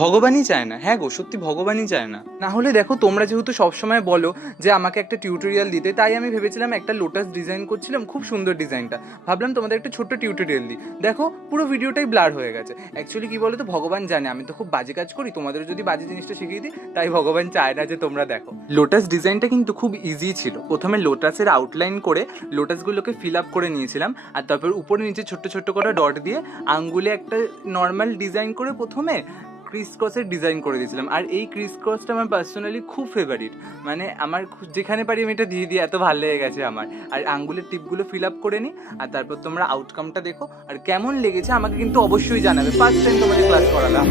ভগবানই চায় না। হ্যাঁ গো, সত্যি ভগবানই চায় না। না হলে দেখো, তোমরা যেহেতু সবসময় বলো যে আমাকে একটা টিউটোরিয়াল দিতে, তাই আমি ভেবেছিলাম একটা লোটাস ডিজাইন করছিলাম, খুব সুন্দর ডিজাইনটা, ভাবলাম তোমাদের একটা ছোট্ট টিউটোরিয়াল দিই। দেখো পুরো ভিডিওটাই ব্লার হয়ে গেছে। অ্যাকচুয়ালি কি বলো তো, ভগবান জানে আমি তো খুব বাজে কাজ করি, তোমাদের যদি বাজে জিনিসটা শিখিয়ে দিই, তাই ভগবান চায় না যে তোমরা দেখো। লোটাস ডিজাইনটা কিন্তু খুব ইজি ছিল। প্রথমে লোটাসের আউটলাইন করে লোটাসগুলোকে ফিল আপ করে নিয়েছিলাম, আর তারপর উপরে নিচে ছোট্ট ছোট্ট করে ডট দিয়ে আঙ্গুলে একটা নর্মাল ডিজাইন করে প্রথমে ক্রিস ক্রসের ডিজাইন করে দিয়েছিলাম। আর এই ক্রিস ক্রসটা আমার পার্সোনালি খুব ফেভারিট, মানে আমার যেখানে পারি আমি এটা দিয়ে দিই, এত ভালো লেগে গেছে আমার। আর আঙ্গুলের টিপগুলো ফিল আপ করে নিই, আর তারপর তোমরা আউটকামটা দেখো, আর কেমন লেগেছে আমাকে কিন্তু অবশ্যই জানাবে। ফার্স্ট টাইম তোমাদের ক্লাস করালাম।